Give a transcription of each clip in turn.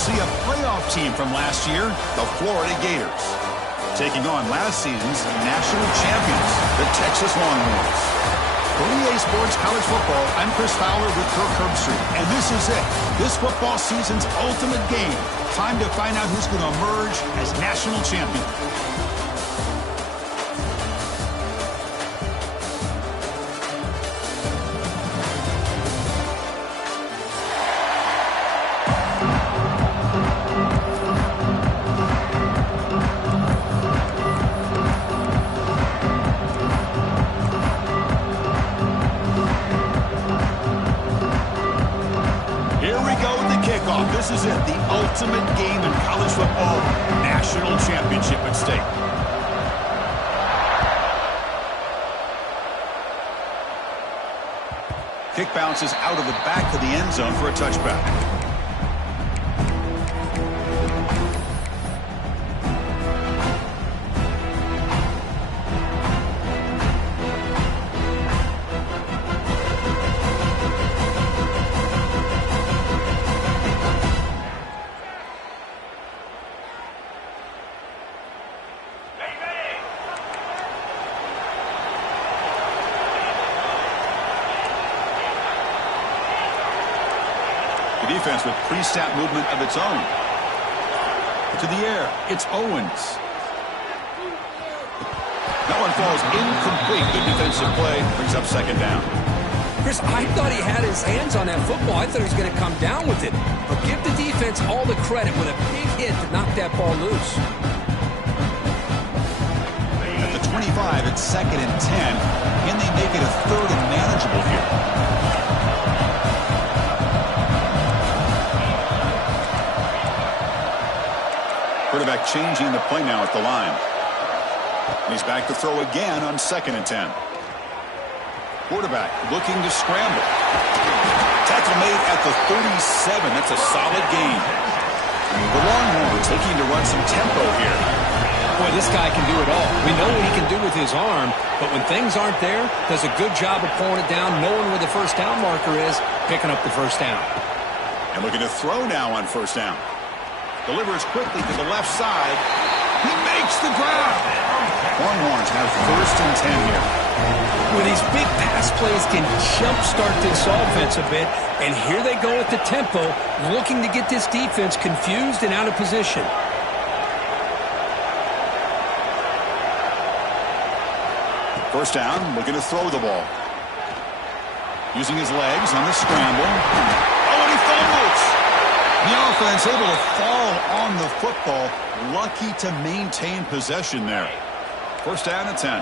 see a playoff team from last year, the Florida Gators, taking on last season's national champions, the Texas Longhorns. For EA Sports College Football, I'm Chris Fowler with Kirk Herbstreit, and this is it. This football season's ultimate game. Time to find out who's going to emerge as national champion. This is it, the ultimate game in college football, national championship at stake. Kick bounces out of the back of the end zone for a touchback. Defense with pre-snap movement of its own. To the air, it's Owens. That one falls incomplete. Good defensive play, brings up second down. Chris, I thought he had his hands on that football. I thought he was going to come down with it. But give the defense all the credit with a big hit to knock that ball loose. At the 25, it's 2nd and 10. Can they make it a 3rd and manageable here? Quarterback changing the play now at the line. And he's back to throw again on 2nd and 10. Quarterback looking to scramble. Tackle made at the 37. That's a solid gain. The Longhorns looking to run some tempo here. Boy, this guy can do it all. We know what he can do with his arm, but when things aren't there, does a good job of pulling it down, knowing where the first down marker is, picking up the first down. And looking to throw now on 1st down. Delivers quickly to the left side. He makes the grab. Longhorns have 1st and 10 here. Well, these big pass plays can jumpstart this offense a bit, and here they go at the tempo, looking to get this defense confused and out of position. First down, looking to throw the ball. Using his legs on the scramble. Oh, and he fumbles. The offense able to fall on the football. Lucky to maintain possession there. 1st down and 10.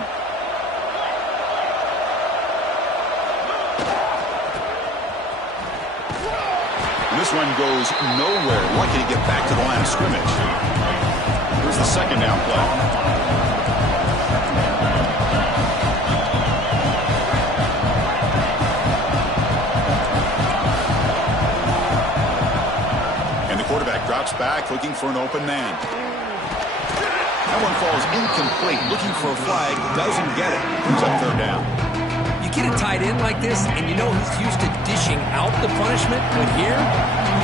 And this one goes nowhere. Lucky to get back to the line of scrimmage. Here's the 2nd down play. Quarterback drops back, looking for an open man. That one falls incomplete, looking for a flag, doesn't get it. Comes up 3rd down. You get a tight end like this, and you know he's used to dishing out the punishment, but here,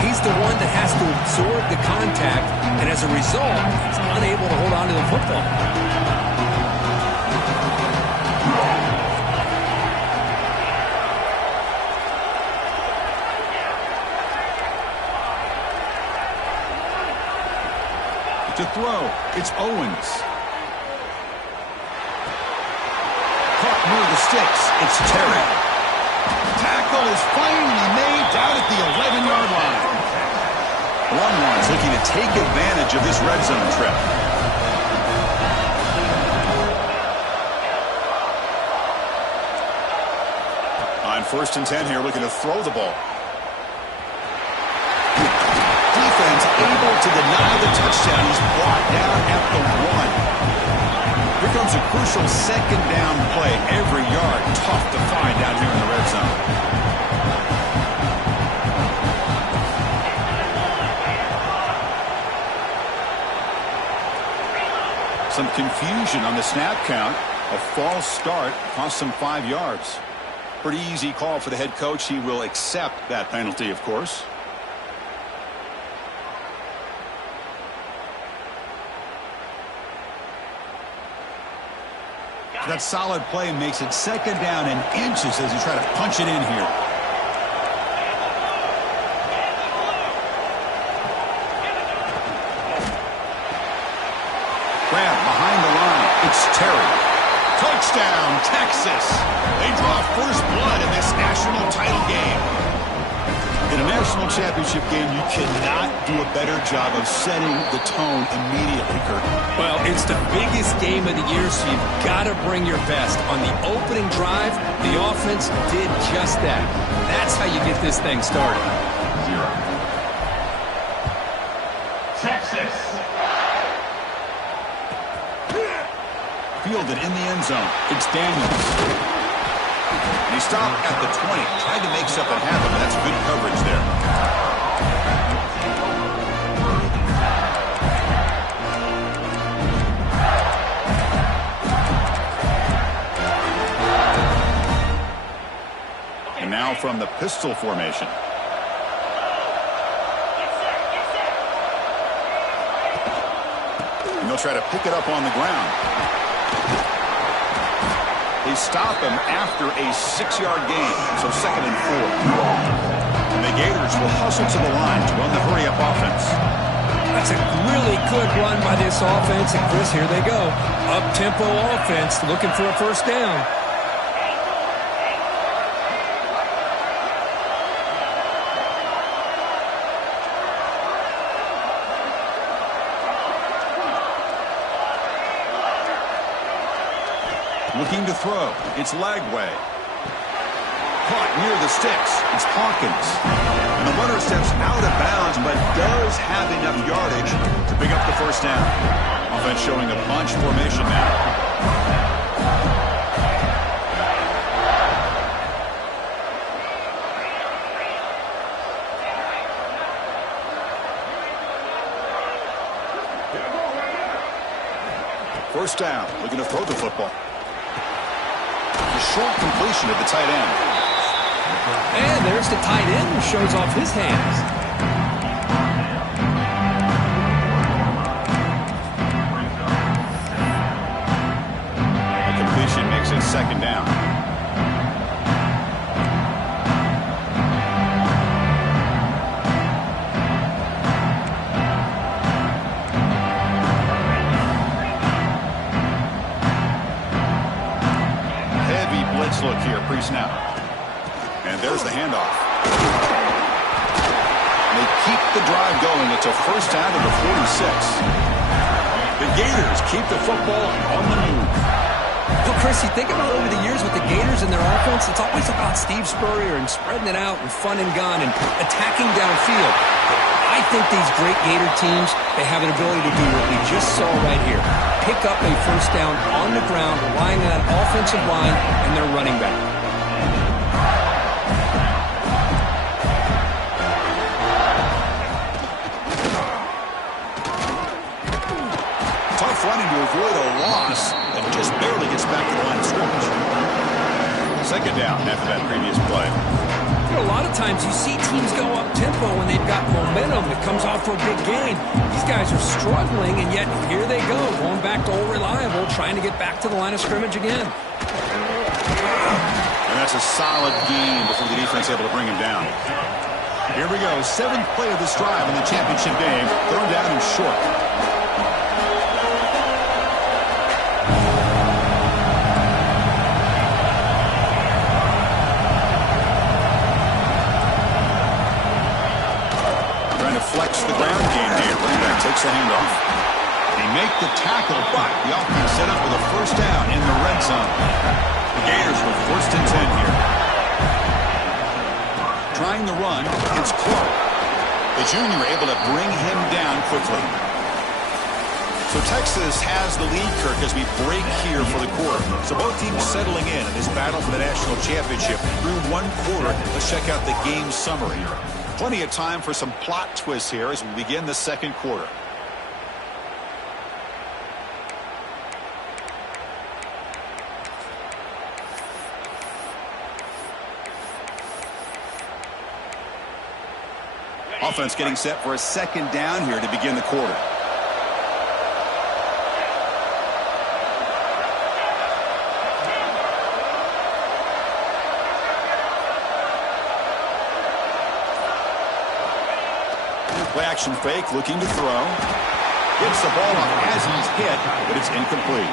he's the one that has to absorb the contact, and as a result, he's unable to hold on to the football. To throw, it's Owens. Caught near the sticks, it's Terry. Tackle is finally made down at the 11-yard line. Longhorns looking to take advantage of this red zone trip. On 1st and 10 here, looking to throw the ball. Able to deny the touchdown. He's brought down at the 1. Here comes a crucial 2nd down play. Every yard tough to find out here in the red zone. Some confusion on the snap count. A false start cost him 5 yards. Pretty easy call for the head coach. He will accept that penalty, of course. That solid play makes it second down and inches as you try to punch it in here. Grab behind the line. It's Terry. Touchdown, Texas. They draw first blood in this national title game. In a national championship game, you cannot do a better job of setting the tone immediately, Kirk. Well, it's the biggest game of the year, so you've got to bring your best. On the opening drive, the offense did just that. That's how you get this thing started. 0. Texas. Fielded in the end zone. It's Daniels. He stopped at the 20. Tried to make something happen, but that's good coverage there. And now from the pistol formation. And they'll try to pick it up on the ground. They stop him after a 6-yard gain, so 2nd and 4. And the Gators will hustle to the line to run the hurry-up offense. That's a really good run by this offense, and Chris, here they go. Up-tempo offense, looking for a first down. Looking to throw. It's Lagway. Caught near the sticks. It's Hawkins. And the runner steps out of bounds, but does have enough yardage to pick up the first down. Offense showing a bunch formation now. First down. Looking to throw the football. Short completion of the tight end. And there's the tight end who shows off his hands. The completion makes it second down. Look here, pre-snap. And there's the handoff. They keep the drive going. It's a first down to the 46. The Gators keep the football on the move. Well, Chris, you think about over the years with the Gators and their offense, it's always about Steve Spurrier and spreading it out and fun and gun and attacking downfield. I think these great Gator teams, they have an ability to do what we just saw right here. Pick up a first down on the ground, relying on that offensive line and their running back. Tough running to avoid a loss and just barely gets back to the line of scrimmage. Second down after that previous play. A lot of times you see teams go up-tempo when they've got momentum that comes off for a big gain. These guys are struggling, and yet here they go, going back to old reliable, trying to get back to the line of scrimmage again. And that's a solid gain before the defense able to bring him down. Here we go, 7th play of this drive in the championship game. Third down and short. Flex the ground game here. Running back takes the handoff. They make the tackle, but the offense set up with a first down in the red zone. The Gators with 1st and 10 here. Trying the run, it's Clark. The junior able to bring him down quickly. So Texas has the lead, Kirk, as we break here for the quarter. So both teams settling in this battle for the national championship through one quarter. Let's check out the game summary. Plenty of time for some plot twists here as we begin the second quarter. Offense getting set for a second down here to begin the quarter. Play action fake, looking to throw. Gets the ball up as he's hit, but it's incomplete.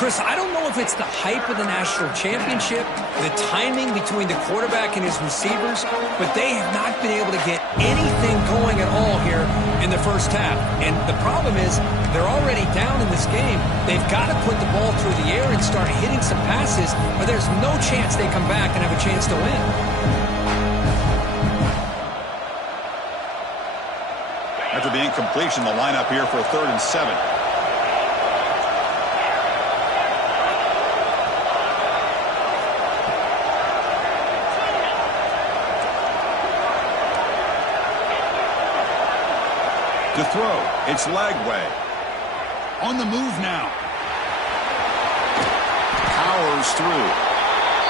Chris, I don't know if it's the hype of the national championship, the timing between the quarterback and his receivers, but they have not been able to get anything going at all here in the first half. And the problem is they're already down in this game. They've got to put the ball through the air and start hitting some passes, or there's no chance they come back and have a chance to win. After the incompletion, the lineup here for a 3rd and 7. To throw, it's Lagway. On the move now. Powers through.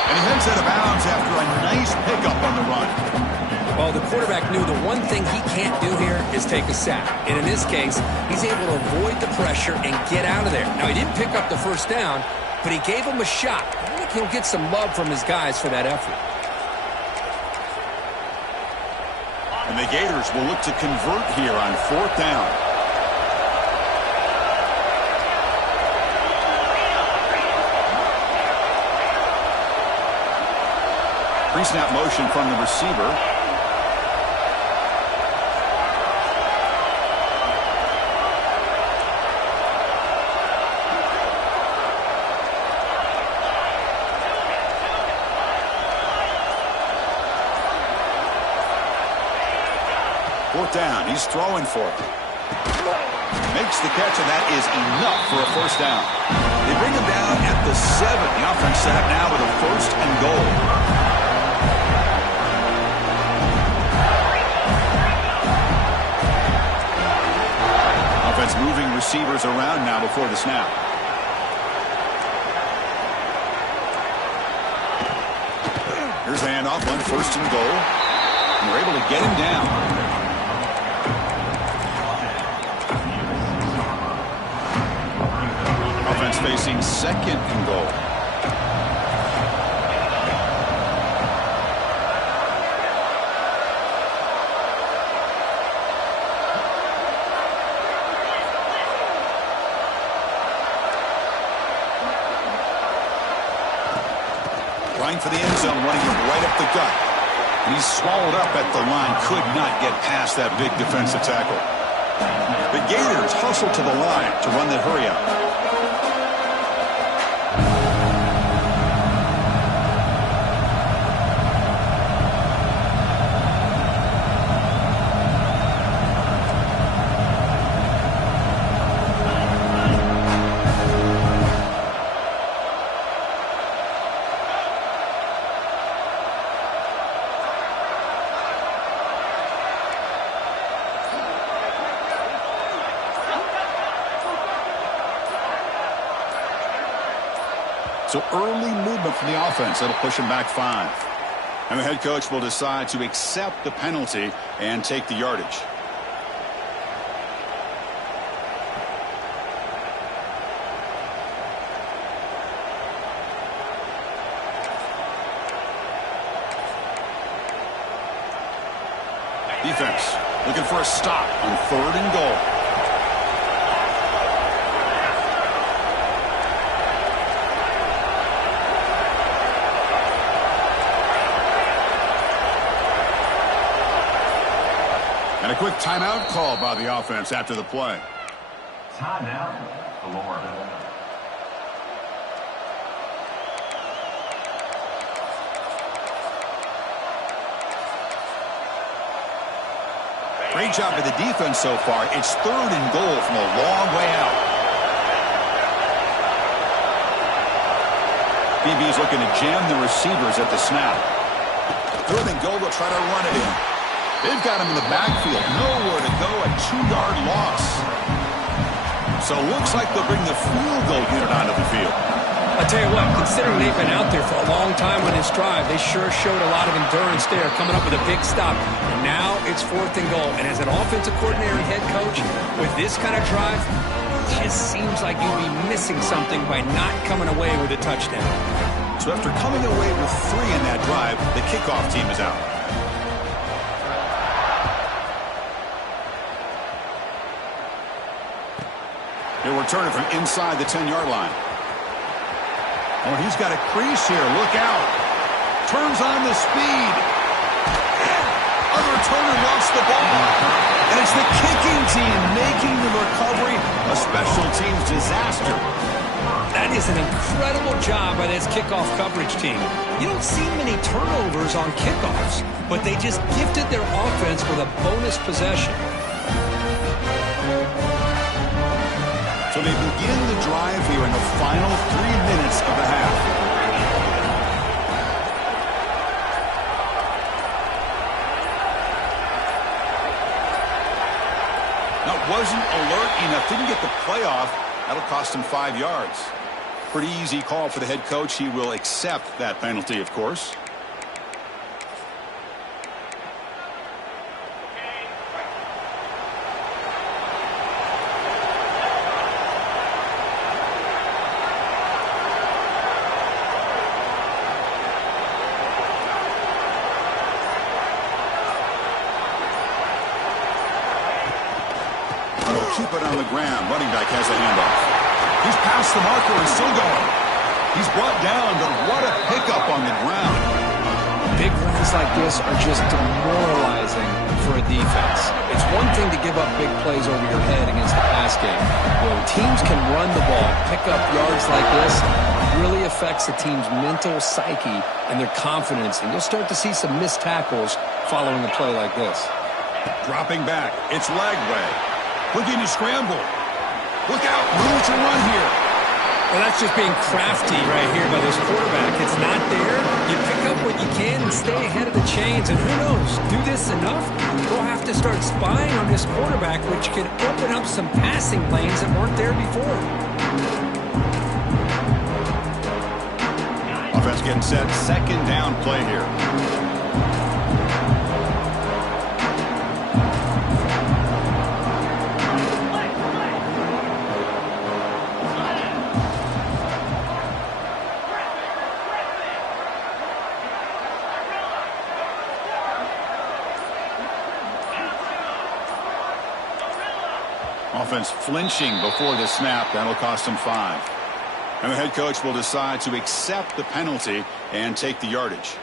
And he heads out of bounds after a nice pickup on the run. Well, the quarterback knew the one thing he can't do here is take a sack. And in this case, he's able to avoid the pressure and get out of there. Now, he didn't pick up the first down, but he gave him a shot. I think he'll get some love from his guys for that effort. And the Gators will look to convert here on 4th down. Pre-snap motion from the receiver. Down. He's throwing for it. Makes the catch, and that is enough for a 1st down. They bring him down at the 7. The offense set up now with a 1st and goal. Offense moving receivers around now before the snap. Here's the handoff, 1st and goal. And we're able to get him down. Facing 2nd and goal. Trying for the end zone, running him right up the gut. And he's swallowed up at the line. Could not get past that big defensive tackle. The Gators hustle to the line to run the hurry up. So early movement from the offense. That'll push him back 5. And the head coach will decide to accept the penalty and take the yardage. Defense looking for a stop on 3rd and goal. And a quick timeout call by the offense after the play. Timeout, Florida. Great job by the defense so far. It's 3rd and goal from a long way out. BB's looking to jam the receivers at the snap. 3rd and goal, they'll try to run it in. They've got him in the backfield. Nowhere to go, a 2-yard loss. So it looks like they'll bring the field goal unit onto the field. I'll tell you what, considering they've been out there for a long time on this drive, they sure showed a lot of endurance there, coming up with a big stop. And now it's 4th and goal. And as an offensive coordinator and head coach, with this kind of drive, it just seems like you'd be missing something by not coming away with a touchdown. So after coming away with 3 in that drive, the kickoff team is out. He'll return it from inside the 10-yard line. Oh, he's got a crease here. Look out. Turns on the speed. Other returner lost the ball. And it's the kicking team making the recovery a special teams disaster. That is an incredible job by this kickoff coverage team. You don't see many turnovers on kickoffs, but they just gifted their offense with a bonus possession. So they begin the drive here in the final 3 minutes of the half. Now, wasn't alert enough, didn't get the play off. That'll cost him 5 yards. Pretty easy call for the head coach. He will accept that penalty, of course. Keep it on the ground. Running back has a handoff. He's past the marker and still going. He's brought down, but what a pickup on the ground. Big runs like this are just demoralizing for a defense. It's one thing to give up big plays over your head against the pass game. When teams can run the ball, pick up yards like this, it really affects the team's mental psyche and their confidence. And you'll start to see some missed tackles following a play like this. Dropping back. It's Lagway. Looking to scramble. Look out. Room to run here. Well, that's just being crafty right here by this quarterback. It's not there. You pick up what you can and stay ahead of the chains. And who knows, do this enough, we'll have to start spying on this quarterback, which could open up some passing lanes that weren't there before. Offense getting set. Second down play here. Offense flinching before the snap. That'll cost him 5. And the head coach will decide to accept the penalty and take the yardage.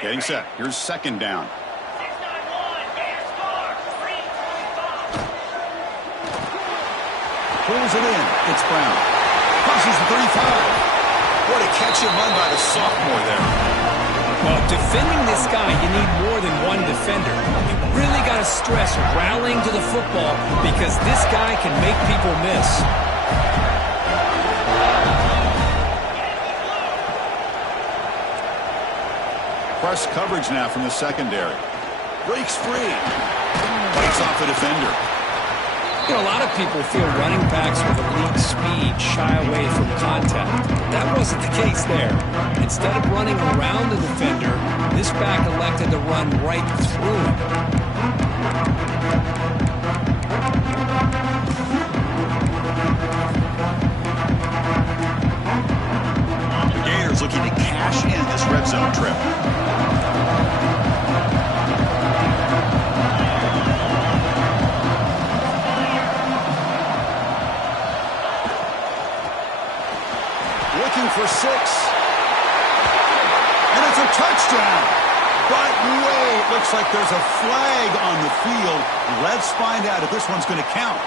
Getting set. Here's second down. Pulls it in. It's Brown. Crosses the 35. What a catch and run by the sophomore there. Well, defending this guy, you need more than one defender. You really got to stress rallying to the football because this guy can make people miss. Press coverage now from the secondary. Breaks free. Bites off the defender. You know, a lot of people feel running backs with elite speed shy away from contact. That wasn't the case there. Instead of running around the defender, this back elected to run right through him. The Gators looking to cash in this red zone trip. For 6. And it's a touchdown. But wait, looks like there's a flag on the field. Let's find out if this one's going to count.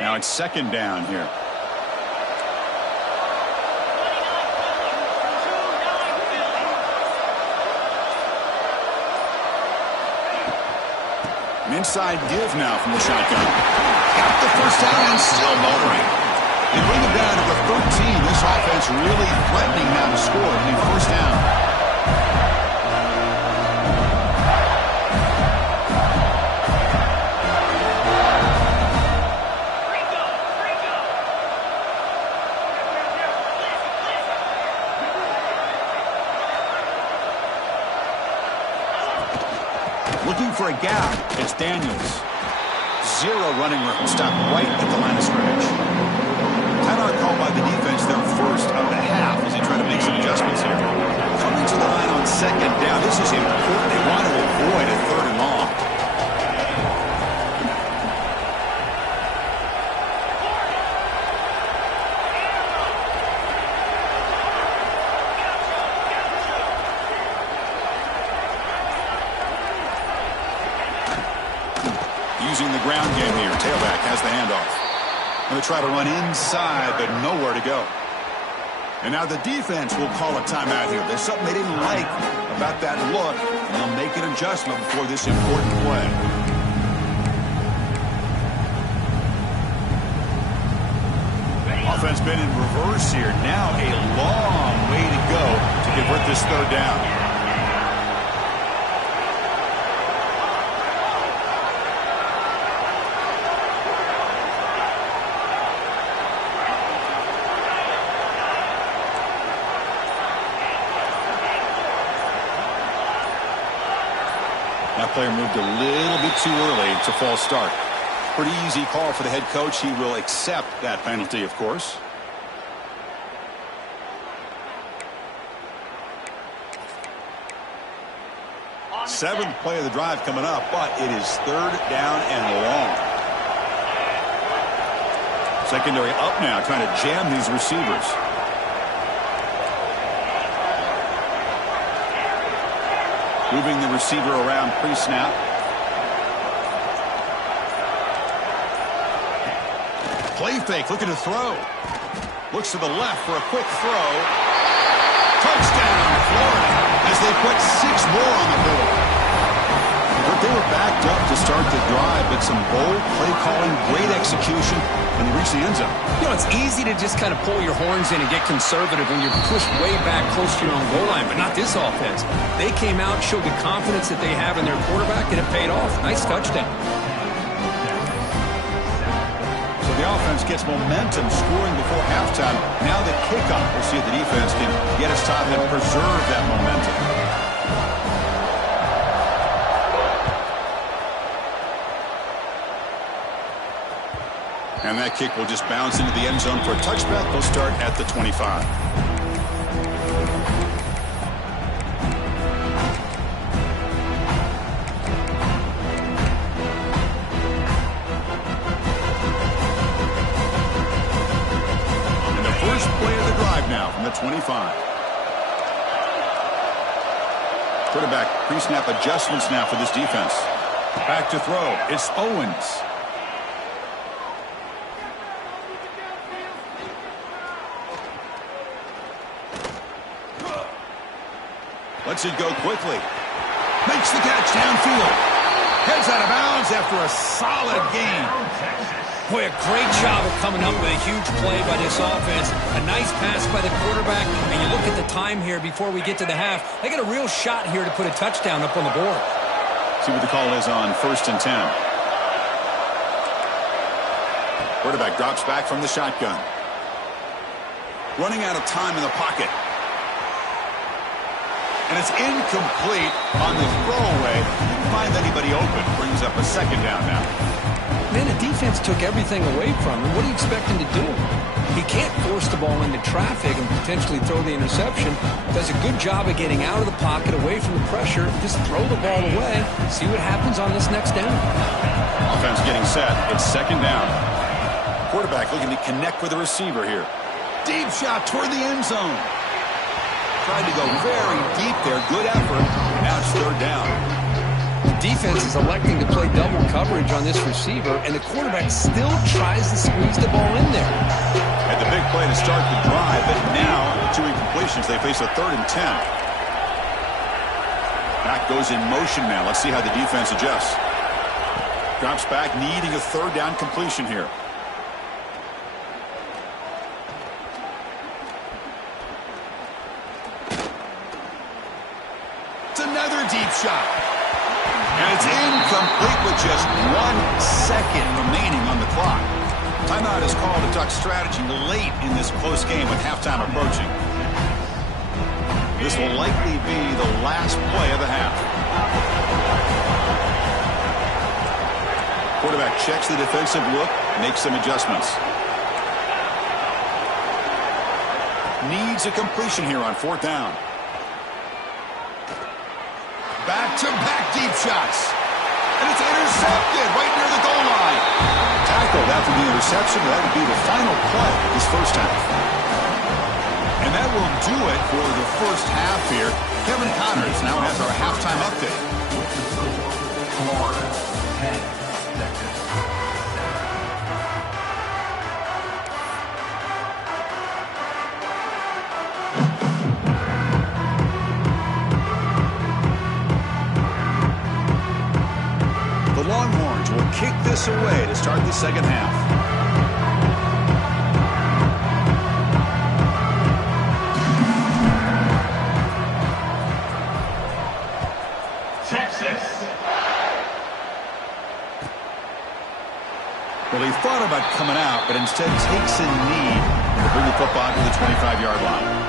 Now it's second down here. An inside give now from the shotgun. Got the first down and still motoring. They bring him down to the 13. This offense really threatening now to score in first down. Looking for a gap. It's Daniels. Zero running room. Stopped right at the line of scrimmage. Timeout called by the defense, their first of the half as they try to make some adjustments here. Coming to the line on second down. This is important. They want to avoid a third and long. Using the ground game here. Tailback has the handoff. Going to try to run inside, but nowhere to go. And now the defense will call a timeout here. There's something they didn't like about that look, and they'll make an adjustment before this important play. Offense been in reverse here. Now a long way to go to convert this third down. That player moved a little bit too early. It's a false start. Pretty easy call for the head coach. He will accept that penalty, of course. Seventh play of the drive coming up, but it is third down and long. Secondary up now, trying to jam these receivers. Moving the receiver around pre-snap. Play fake, looking to throw. Looks to the left for a quick throw. Touchdown, Florida, as they put 6 more on the board. But they were backed up to start the drive, but some bold play calling, great execution, and they reached the end zone. You know, it's easy to just kind of pull your horns in and get conservative when you're pushed way back close to your own goal line, but not this offense. They came out, showed the confidence that they have in their quarterback, and it paid off. Nice touchdown. So the offense gets momentum, scoring before halftime. Now the kickoff. We'll see if the defense can get us top and preserve that momentum. And that kick will just bounce into the end zone for a touchback. They'll start at the 25. And the first play of the drive now from the 25. Quarterback pre-snap adjustments now for this defense. Back to throw. It's Owens. Lets it go quickly. Makes the catch downfield. Heads out of bounds after a solid game. Boy, a great job of coming up with a huge play by this offense. A nice pass by the quarterback. And you look at the time here before we get to the half. They got a real shot here to put a touchdown up on the board. See what the call is on 1st and 10. Quarterback drops back from the shotgun. Running out of time in the pocket. And it's incomplete on the throwaway. Didn't find anybody open. Brings up a second down now. Man, the defense took everything away from him. What do you expect him to do? He can't force the ball into traffic and potentially throw the interception. Does a good job of getting out of the pocket, away from the pressure. Just throw the ball away. See what happens on this next down. Offense getting set. It's second down. Quarterback looking to connect with the receiver here. Deep shot toward the end zone. Tried to go very deep there. Good effort. Now it's third down. The defense is electing to play double coverage on this receiver, and the quarterback still tries to squeeze the ball in there. Had the big play to start the drive, but now, 2 incompletions, they face a 3rd and 10. Back goes in motion now. Let's see how the defense adjusts. Drops back, needing a 3rd down completion here. Another deep shot. And it's incomplete with just 1 second remaining on the clock. Timeout is called to Duck strategy late in this close game with halftime approaching. This will likely be the last play of the half. Quarterback checks the defensive look, makes some adjustments. Needs a completion here on 4th down. Back-to-back deep shots. And it's intercepted right near the goal line. Tackled after the interception. That would be the final play this first half. And that will do it for the first half here. Kevin Connors now has our halftime update. Florida, 10. The Longhorns will kick this away to start the second half. Texas. Well, he thought about coming out, but instead takes a knee to bring the football to the 25-yard line.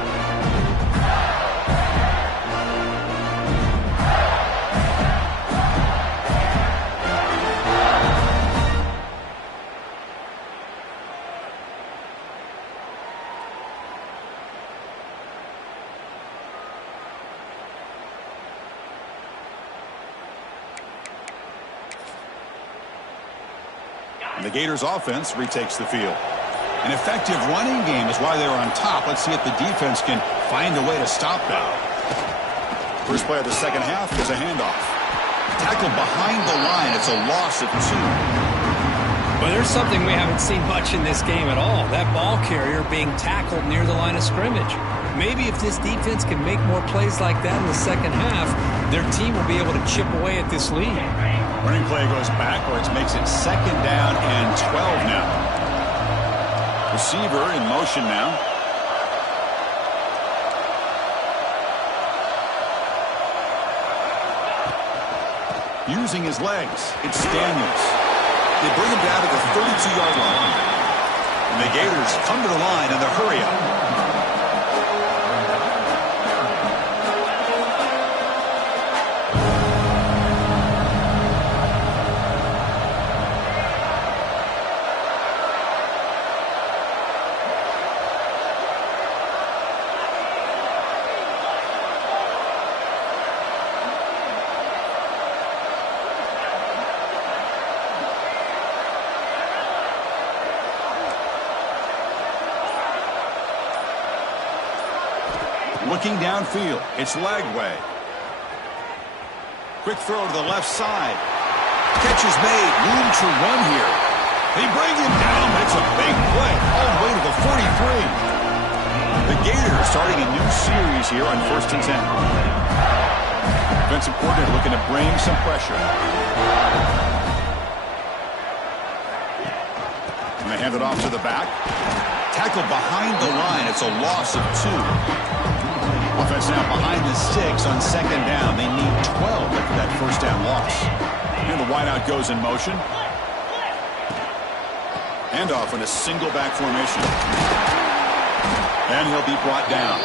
The Gators offense retakes the field. An effective running game is why they're on top. Let's see if the defense can find a way to stop that. First play of the second half is a handoff. Tackled behind the line. It's a loss of 2. Well, there's something we haven't seen much in this game at all. That ball carrier being tackled near the line of scrimmage. Maybe if this defense can make more plays like that in the second half, their team will be able to chip away at this lead. Running play goes backwards, makes it 2nd down and 12 now. Receiver in motion now. Using his legs, it's Daniels. They bring him down to the 32-yard line. And the Gators come to the line in the hurry-up. Looking downfield, it's Lagway. Quick throw to the left side. Catch is made, room to run here. They bring him down, but it's a big play all the way to the 43. The Gators starting a new series here on 1st and 10. Defensive coordinator looking to bring some pressure. And they hand it off to the back. Tackled behind the line. It's a loss of 2. Offense now behind the sticks on 2nd down. They need 12 after that first down loss. And the wideout goes in motion. Handoff in a single back formation. And he'll be brought down.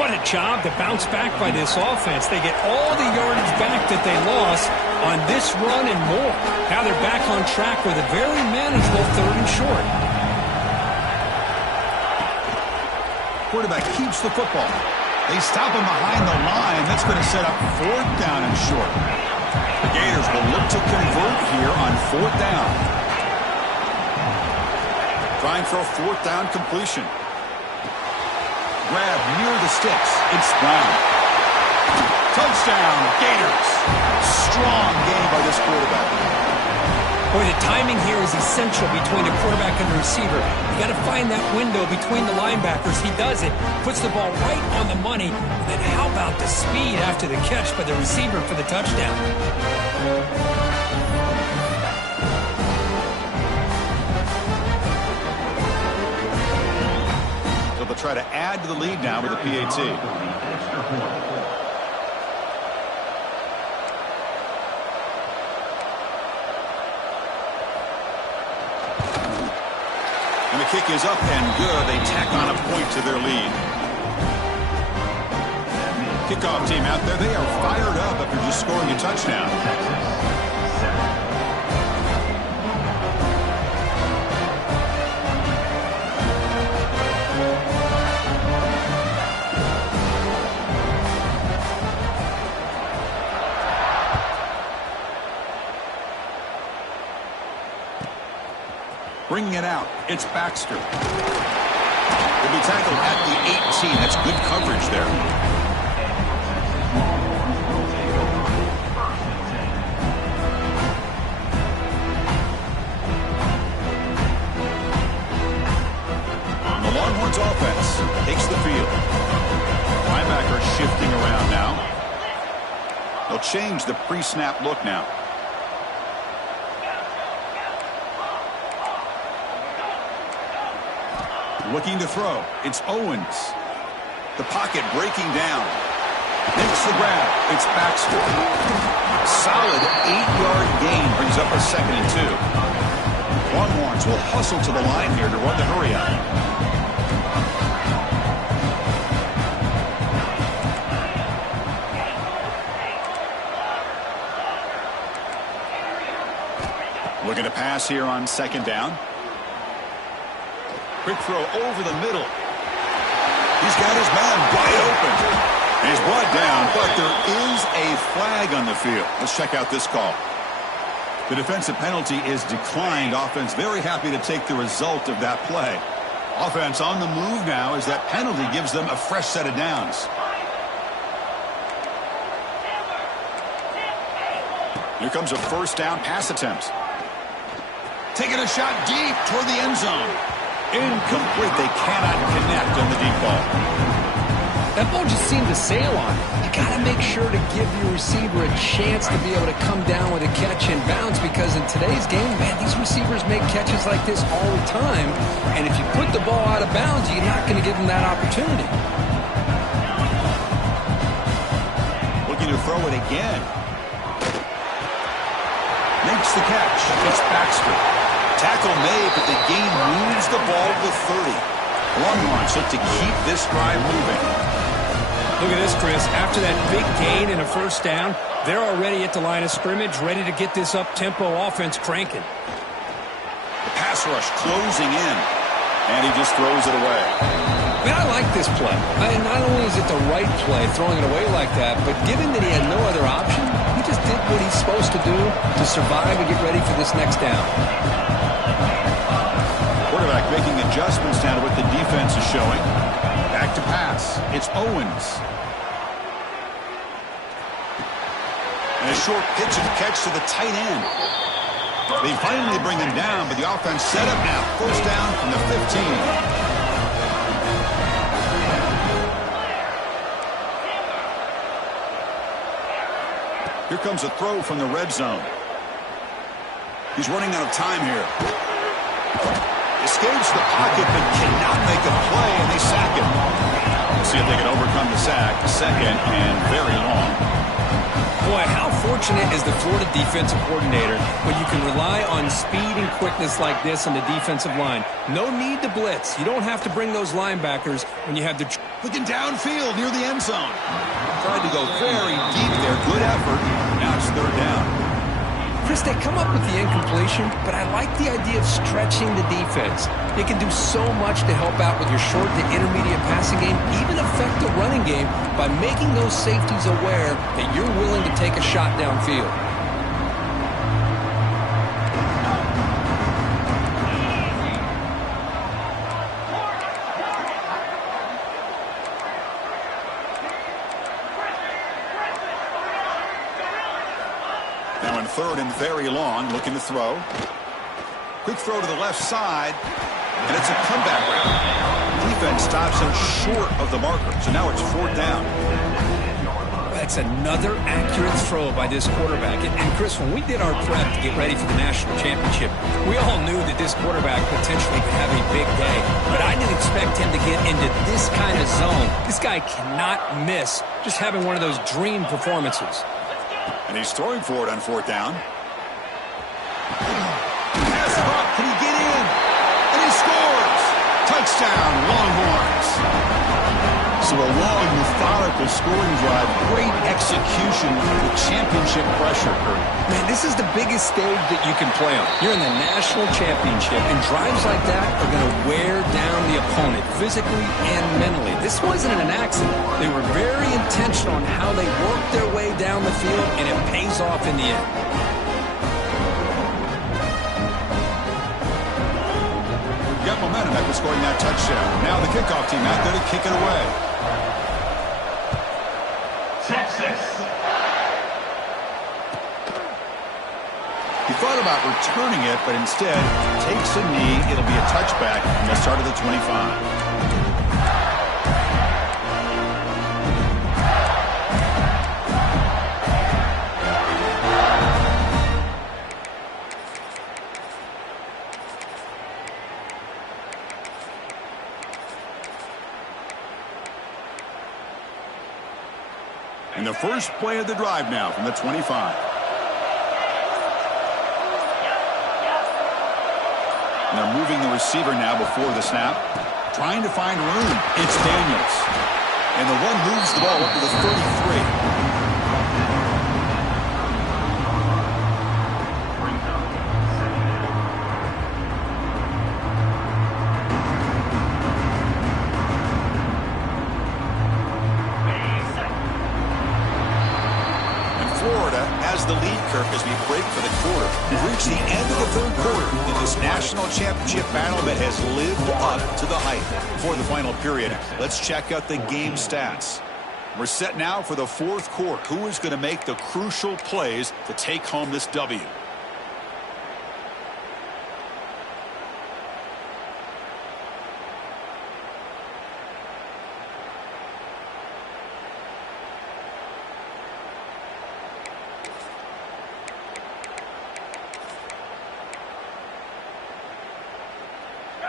What a job to bounce back by this offense. They get all the yardage back that they lost on this run and more. Now they're back on track with a very manageable 3rd and short. Quarterback keeps the football. They stop him behind the line. That's going to set up 4th down and short. The Gators will look to convert here on 4th down. Trying for a 4th down completion. Grab near the sticks. It's Brown. Touchdown, Gators. Strong game by this quarterback. Boy, the timing here is essential between the quarterback and the receiver. You got to find that window between the linebackers. He does it, puts the ball right on the money. And then how about the speed after the catch by the receiver for the touchdown? So they'll try to add to the lead now with a PAT. And the kick is up and good. They tack on a point to their lead. Kickoff team out there, they are fired up after just scoring a touchdown. Bringing it out, it's Baxter. He'll be tackled at the 18. That's good coverage there. Longhorns offense takes the field. Linebacker shifting around now. They'll change the pre-snap look now. Looking to throw. It's Owens. The pocket breaking down. Makes the grab. It's Baxter. Solid 8-yard gain brings up a 2nd and 2. Longhorns will hustle to the line here to run the hurry on. Looking to pass here on 2nd down. Quick throw over the middle. He's got his man wide open. And he's brought down, but there is a flag on the field. Let's check out this call. The defensive penalty is declined. Offense very happy to take the result of that play. Offense on the move now as that penalty gives them a fresh set of downs. Here comes a 1st down pass attempt. Taking a shot deep toward the end zone. Incomplete. They cannot connect on the deep ball. That ball just seemed to sail on it. You got to make sure to give your receiver a chance to be able to come down with a catch and bounce, because in today's game, man, these receivers make catches like this all the time. And if you put the ball out of bounds, you're not going to give them that opportunity. Looking to throw it again. Makes the catch. It's Baxter. Tackle made, but the gain moves the ball to the 30. Longhorns look to keep this drive moving. Look at this, Chris. After that big gain and a 1st down, they're already at the line of scrimmage, ready to get this up-tempo offense cranking. The pass rush closing in, and he just throws it away. Man, I like this play. Not only is it the right play, throwing it away like that, but given that he had no other option, he just did what he's supposed to do to survive and get ready for this next down. Quarterback making adjustments now to what the defense is showing. Back to pass. It's Owens. And a short pitch and catch to the tight end. They finally bring him down, but the offense set up now. 1st down from the 15. Here comes a throw from the red zone. He's running out of time here. Escapes the pocket, but cannot make a play, and they sack him. We'll see if they can overcome the sack. 2nd and very long. Boy, how fortunate is the Florida defensive coordinator when you can rely on speed and quickness like this on the defensive line. No need to blitz. You don't have to bring those linebackers when you have the... Looking downfield near the end zone. Tried to go very deep there. Good effort. Now it's 3rd down. Chris, they come up with the incompletion, but I like the idea of stretching the defense. They can do so much to help out with your short to intermediate passing game, even affect the running game by making those safeties aware that you're willing to take a shot downfield. Now in 3rd and very long, looking to throw. Quick throw to the left side, and it's a comeback route. Defense stops him short of the marker, so now it's 4th down. That's another accurate throw by this quarterback. And Chris, when we did our prep to get ready for the national championship, we all knew that this quarterback potentially could have a big day. But I didn't expect him to get into this kind of zone. This guy cannot miss just having one of those dream performances. And he's throwing for it on 4th down. Pass up. Can he get in? And he scores. Touchdown, Longhorns. So a long, methodical scoring drive. Great execution with championship pressure. Man, this is the biggest stage that you can play on. You're in the national championship, and drives like that are going to wear down the opponent physically and mentally. This wasn't an accident. They were very intentional on how they worked their way down the field, and it pays off in the end. scoring that touchdown. Now the kickoff team out there to kick it away. Texas. He thought about returning it, but instead takes a knee. It'll be a touchback from the start of the 25. And the first play of the drive now from the 25. And they're moving the receiver now before the snap. Trying to find room. It's Daniels. And the one moves the ball up to the 33. The lead, Kirk, as we break for the quarter. We've reached the end of the third quarter in this national championship battle that has lived up to the hype. For the final period, let's check out the game stats. We're set now for the fourth quarter. Who is going to make the crucial plays to take home this W?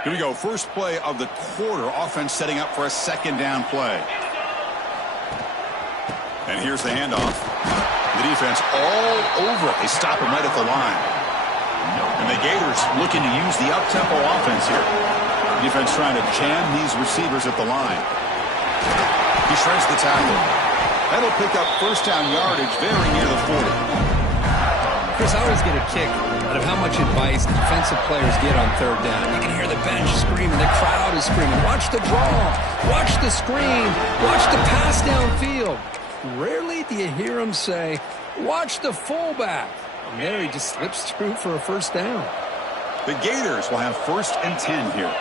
Here we go. First play of the quarter. Offense setting up for a second down play. And here's the handoff. The defense all over it. They stop him right at the line. And the Gators looking to use the up-tempo offense here. Defense trying to jam these receivers at the line. He shreds the tackle. That'll pick up first down yardage very near the 40. Chris, I always get a kick out of how much advice defensive players get on third down. You can hear the bench screaming, the crowd is screaming, watch the draw, watch the screen, watch the pass downfield. Rarely do you hear them say, watch the fullback. And there he just slips through for a first down. The Gators will have 1st and 10 here.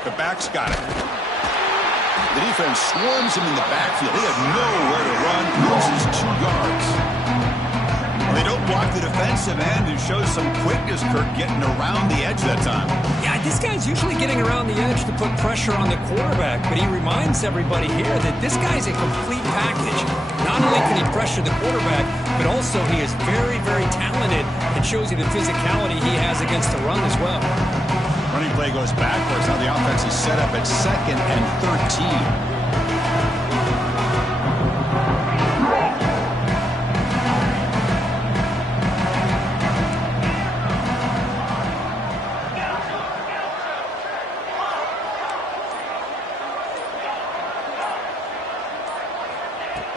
The back's got it. The defense swarms him in the backfield. They have nowhere to run. Loses 2 yards. They don't block the defensive end, who shows some quickness, Kirk, getting around the edge that time. Yeah, this guy's usually getting around the edge to put pressure on the quarterback, but he reminds everybody here that this guy's a complete package. Not only can he pressure the quarterback, but also he is very, very talented. It shows you the physicality he has against the run as well. Running play goes backwards. Now the offense is set up at 2nd and 13.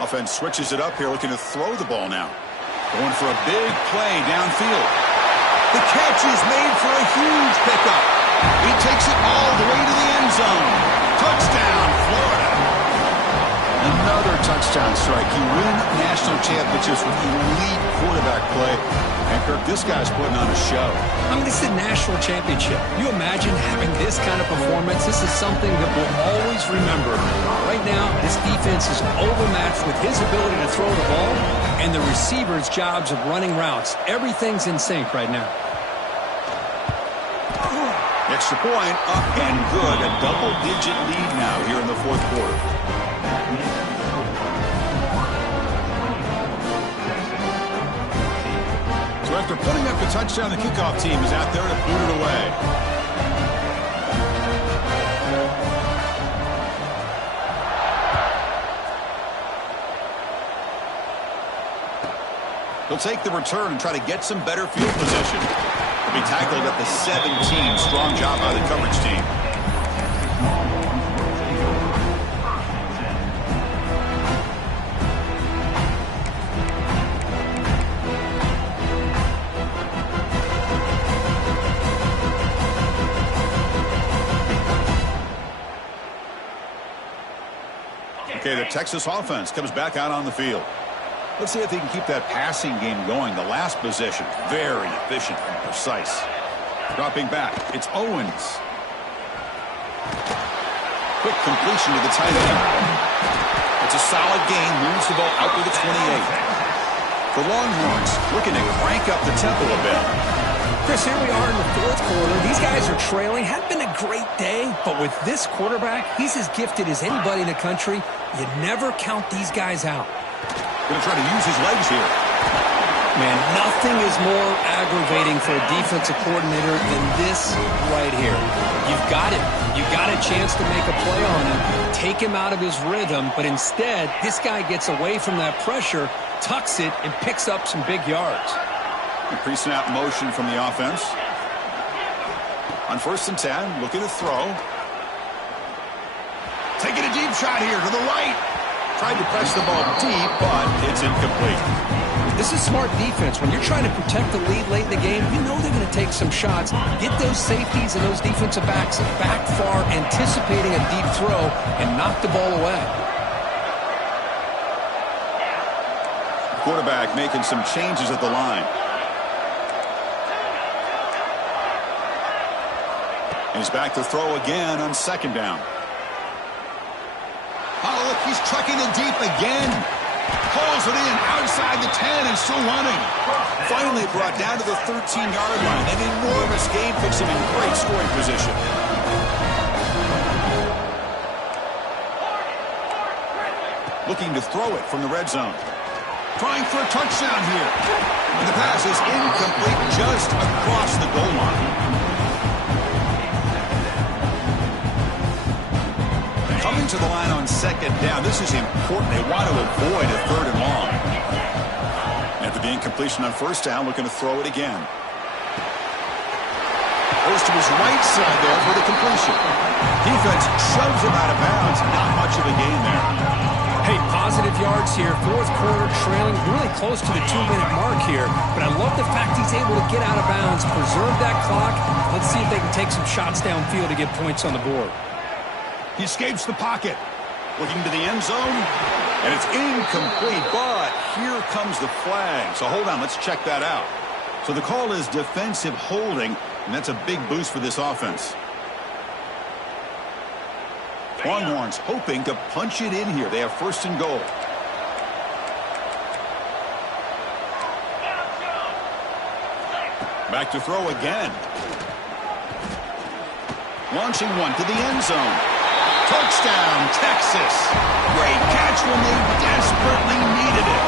Offense switches it up here, looking to throw the ball now. Going for a big play downfield. The catch is made for a huge pickup. He takes it all the way to the end zone. Touchdown, Florida. Another touchdown strike. You win national championships with elite quarterback play. And, Kirk, this guy's putting on a show. I mean, this is a national championship. You imagine having this kind of performance? This is something that we'll always remember. Right now, this defense is overmatched with his ability to throw the ball and the receivers' jobs of running routes. Everything's in sync right now. Extra point, up and good. A double-digit lead now here in the fourth quarter. So after putting up the touchdown, the kickoff team is out there to boot it away. He'll take the return and try to get some better field position. He'll be tackled at the 17. Strong job by the coverage team. Okay, the Texas offense comes back out on the field. Let's see if they can keep that passing game going. The last possession, very efficient and precise. Dropping back, it's Owens. Quick completion to the tight end. It's a solid gain, moves the ball out to the 28. The Longhorns looking to crank up the tempo a bit. Chris, here we are in the fourth quarter. These guys are trailing. Had been a great day, but with this quarterback, he's as gifted as anybody in the country. You never count these guys out. Going to try to use his legs here. Man, nothing is more aggravating for a defensive coordinator than this right here. You've got him. You've got a chance to make a play on him, take him out of his rhythm, but instead, this guy gets away from that pressure, tucks it, and picks up some big yards. Pre-snap motion from the offense. On 1st and 10, looking to throw. Taking a deep shot here to the right. Tried to press the ball deep, but it's incomplete. This is smart defense. When you're trying to protect the lead late in the game, you know they're going to take some shots. Get those safeties and those defensive backs back far, anticipating a deep throw, and knock the ball away. Quarterback making some changes at the line. And he's back to throw again on 2nd down. Oh, look, he's trucking it deep again. Pulls it in outside the 10 and still running. Finally brought down to the 13-yard line. An enormous gain puts him in great scoring position. Looking to throw it from the red zone. Trying for a touchdown here. And the pass is incomplete just across the goal line. Coming to the line on 2nd down. This is important. They want to avoid a 3rd and long. After the incompletion on 1st down, looking to throw it again. Goes to his right side there for the completion. Defense shoves him out of bounds. Not much of a gain there. Hey, positive yards here. 4th quarter trailing really close to the 2-minute mark here. But I love the fact he's able to get out of bounds, preserve that clock. Let's see if they can take some shots downfield to get points on the board. He escapes the pocket. Looking to the end zone. And it's incomplete, but here comes the flag. So hold on, let's check that out. So the call is defensive holding, and that's a big boost for this offense. Longhorns hoping to punch it in here. They have 1st and goal. Back to throw again. Launching one to the end zone. Touchdown, Texas. Great catch when they desperately needed it.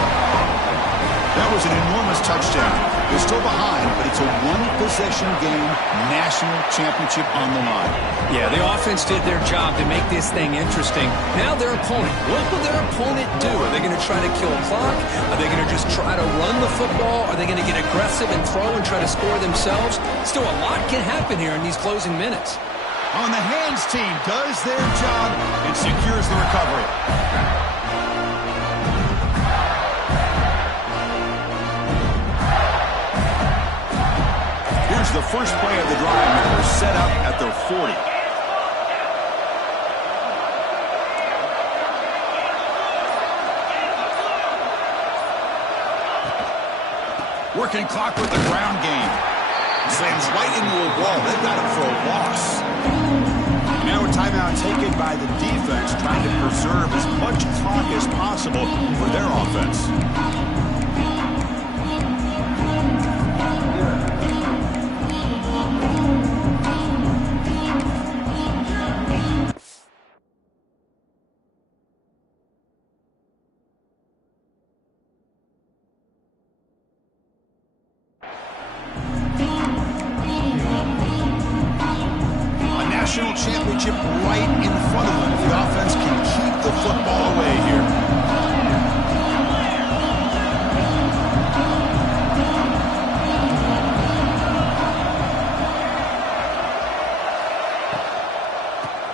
That was an enormous touchdown. They're still behind, but it's a one-possession game, national championship on the line. Yeah, the offense did their job to make this thing interesting. Now their opponent. What will their opponent do? Are they going to try to kill a clock? Are they going to just try to run the football? Are they going to get aggressive and throw and try to score themselves? Still, a lot can happen here in these closing minutes. On the hands team does their job and secures the recovery. Here's the first play of the drive here. They're set up at their 40. Working clock with the ground game. Slams right into a wall. They've got him for a loss. Now a timeout taken by the defense, trying to preserve as much clock as possible for their offense. National championship right in front of them if the offense can keep the football away here.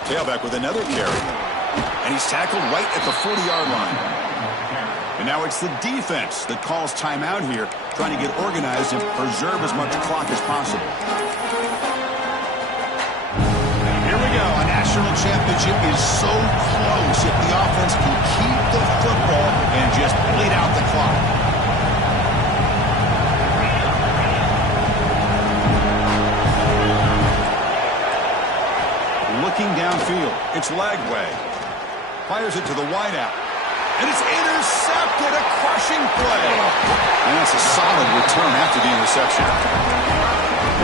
Tailback with another carry. And he's tackled right at the 40-yard line. And now it's the defense that calls timeout here, trying to get organized and preserve as much clock as possible. Here we go, a national national championship is so close if the offense can keep the football and just bleed out the clock. Looking downfield, it's Lagway. Fires it to the wideout. And it's intercepted, a crushing play. And that's a solid return after the interception.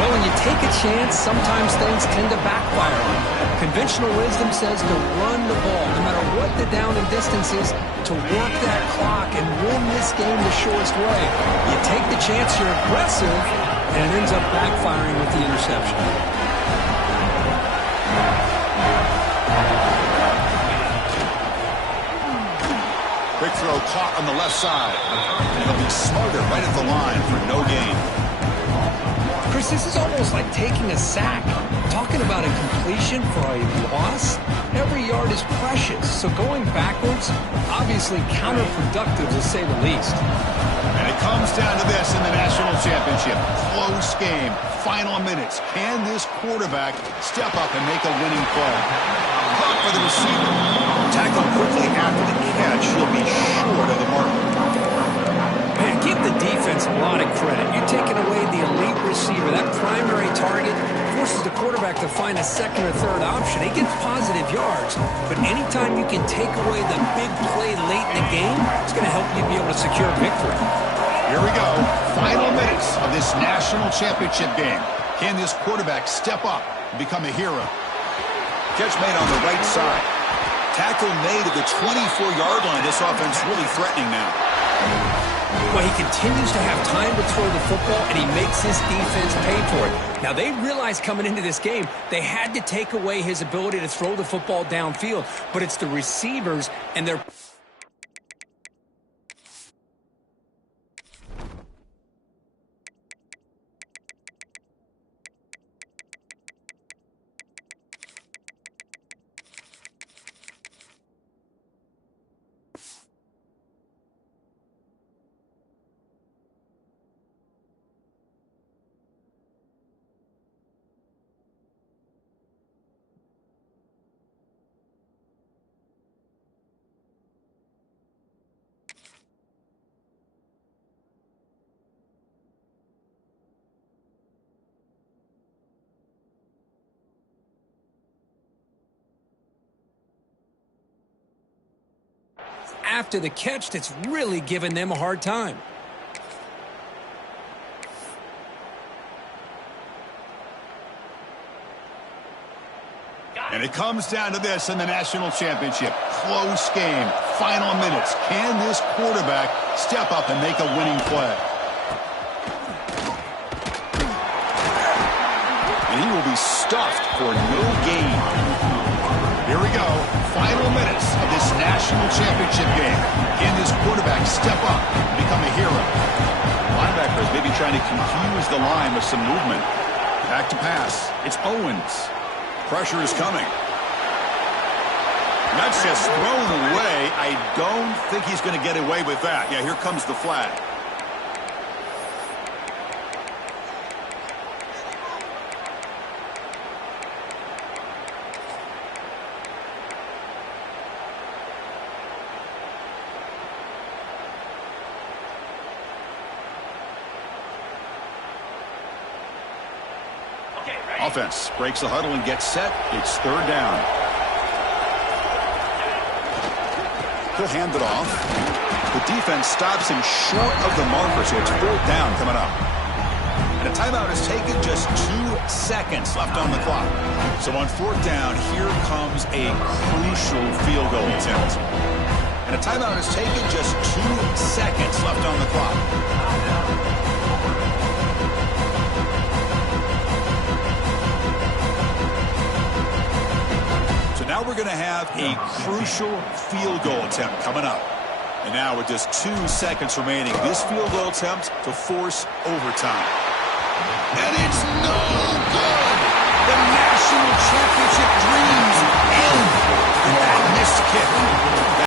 Well, when you take a chance, sometimes things tend to backfire on you. Conventional wisdom says to run the ball, no matter what the down and distance is, to work that clock and win this game the shortest way. You take the chance, you're aggressive, and it ends up backfiring with the interception. Quick throw caught on the left side. And he'll be smarter right at the line for no gain. Chris, this is almost like taking a sack. Talking about a completion for a loss, every yard is precious. So going backwards, obviously counterproductive to say the least. And it comes down to this in the national championship. Close game, final minutes. Can this quarterback step up and make a winning play? Caught for the receiver. Tackled quickly after the catch. He'll be short of the mark. Man, give the defense a lot of credit. You're taking away the elite receiver. That primary target forces the quarterback to find a second or third option. He gets positive yards, but anytime you can take away the big play late in the game, it's going to help you be able to secure victory. Here we go. Final minutes of this national championship game. Can this quarterback step up and become a hero? Catch made on the right side. Tackle made at the 24-yard line. This offense really threatening now. Well, he continues to have time to throw the football, and he makes his defense pay for it. Now, they realized coming into this game, they had to take away his ability to throw the football downfield, but it's the receivers and their... After the catch, that's really given them a hard time. And it comes down to this in the national championship. Close game, final minutes. Can this quarterback step up and make a winning play? And he will be stuffed for no gain. Here we go. Final minutes of this national championship game. Can this quarterback step up and become a hero? Linebackers maybe trying to confuse the line with some movement. Back to pass. It's Owens. Pressure is coming. That's just thrown away. I don't think he's going to get away with that. Yeah, here comes the flag. Offense breaks the huddle and gets set. It's third down. He'll hand it off. The defense stops him short of the marker, so it's fourth down coming up. And a timeout is taken, just 2 seconds left on the clock. So on fourth down, here comes a crucial field goal attempt. And a timeout is taken, just 2 seconds left on the clock. Now we're going to have a crucial field goal attempt coming up. And now with just 2 seconds remaining, this field goal attempt to force overtime. And it's no good! The national championship dreams end with that missed kick.